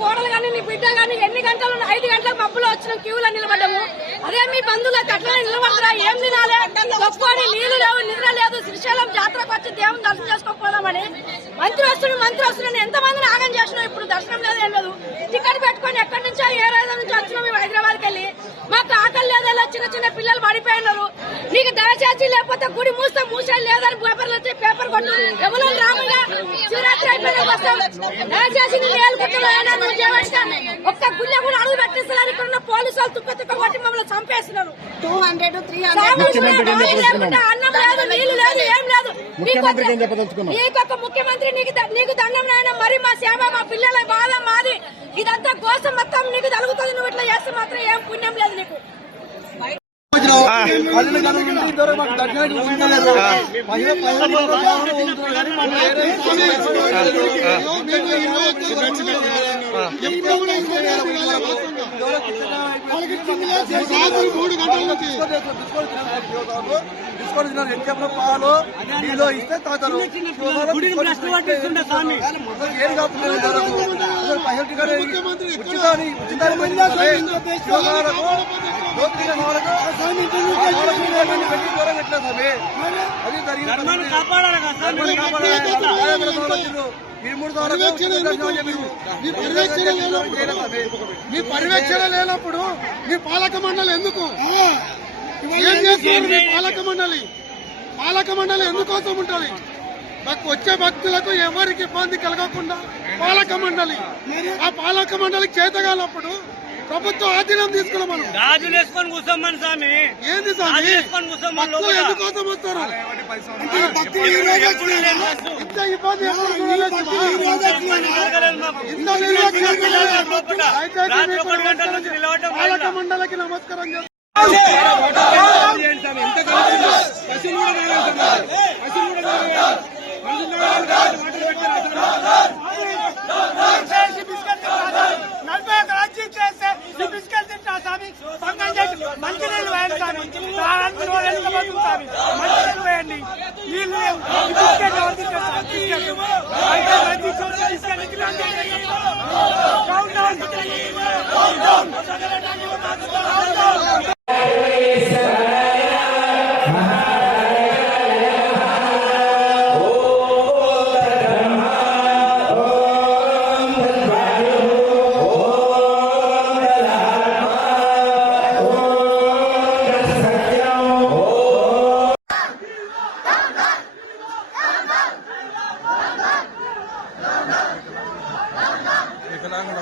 కోడలు కానీ నీ బిడ్డ కానీ ఎన్ని గంటలు ఐదు గంటలకు మబ్బులో వచ్చిన క్యూలో నిలబడ్డాము. అదే మీ బంధువులకు అట్లనే నిలబడరా ఏం తినాలి? ఒప్పుకొని నీళ్ళు లేవు నిద్ర లేదు. శ్రీశైలం జాతరకు వచ్చి దేవుని దర్శనం చేసుకోకపోదామని. మంత్రి వస్తున్నాడు మంత్రి వస్తున్నాడు ఎంత ఆగం చేసినాం ఇప్పుడు దర్శనం లేదు ఏం లేదు. టికెట్ పెట్టుకొని ఎక్కడి నుంచో ఏ రోజు నుంచి వచ్చినాం మేము హైదరాబాద్కి వెళ్ళి. మాకు ఆకలి లేదు ఇలా చిన్న చిన్న పిల్లలు పడిపోయినారు నీకు దయచేసి లేకపోతే గుడి మూస్తే మూసే లేదని పేపర్లు వచ్చి పేపర్ కొట్టు. ఎవరు రామయ్య శివరాత్రి దయచేసి ఒక్క గుళ్ళ కూడా అడుగు ఇక్కడ ఉన్న పోలీసు వాళ్ళు తుక్క తుక్క కొట్టి మమ్మల్ని చంపేస్తున్నారు టూ హండ్రెడ్ త్రీ అన్నం లేదు నీళ్ళు లేదు ఏం లేదు నీకొక ముఖ్యమంత్రి నీకు నీకు దండం నాయన మరి మా సేవ మా పిల్లల బాధ మాది ఇదంతా కోసం మొత్తం నీకు తలుగుతుంది నువ్వు ఇట్లా చేస్తే మాత్రం ఏం పుణ్యం లేదు నీకు పల్లెలు కనుక ఇంటి ద్వారా మాకు దర్శనానికి ఉండలేదు. పైన పైన ఎప్పుడు కూడా మూడు గంటల నుంచి డిస్కౌంట్ తిన్నారు ఎంతసేపు పాలు నీలో ఇస్తే తాగుతారు ఏం కాకుండా పైసలు ఈ మూడు మీ పర్యవేక్షణ లేనప్పుడు మీ పాలక మండలి ఎందుకు? ఏం చేస్తున్నారు మీ పాలక మండలి? పాలక మండలి ఎందుకోసం ఉంటది? మాకు వచ్చే భక్తులకు ఎవరికి ఇబ్బంది కలగకుండా పాలక మండలి. ఆ పాలక మండలికి చేతగాలప్పుడు ప్రభుత్వం ఆధీనం తీసుకున్నాం మనం గాజులు వేసుకొని కూర్చోమని స్వామి ఏంది స్వామి వేసుకొని కూర్చోమని భక్తులు ఎందుకోసం వస్తారు? ఇంత ఇబ్బంది నిర్లక్ష్యం చేయలేదు. లోపల దయచేసి రాత్రి మీకు ఒకటి గంటల నుంచి నిలబడటం పాలక వల్ల. మండలికి నమస్కారం చేస్తాను నలభై ఒక రాజ్యం చేస్తే ఈ బిస్కెట్ తింటా స్వామి పంగం చేసి మంచినీళ్ళు వేయండి స్వామి దానికి రోజు ఎంత మంచినీళ్ళు వేయండి. నీళ్ళు వికలాంగుడు